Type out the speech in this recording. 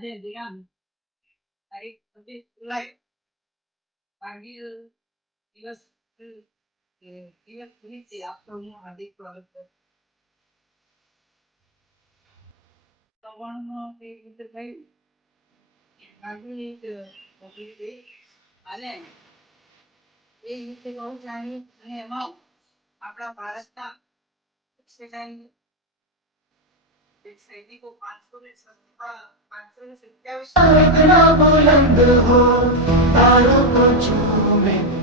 dengan baik nanti mulai panggil dinas dinas polisi atau mau adik keluarga kawan mau di itu baik nanti ke mobil di Ane Ini हित को चाहिए Ane mau Apa Bharat का second इतना बुलंद हो तारों को छूए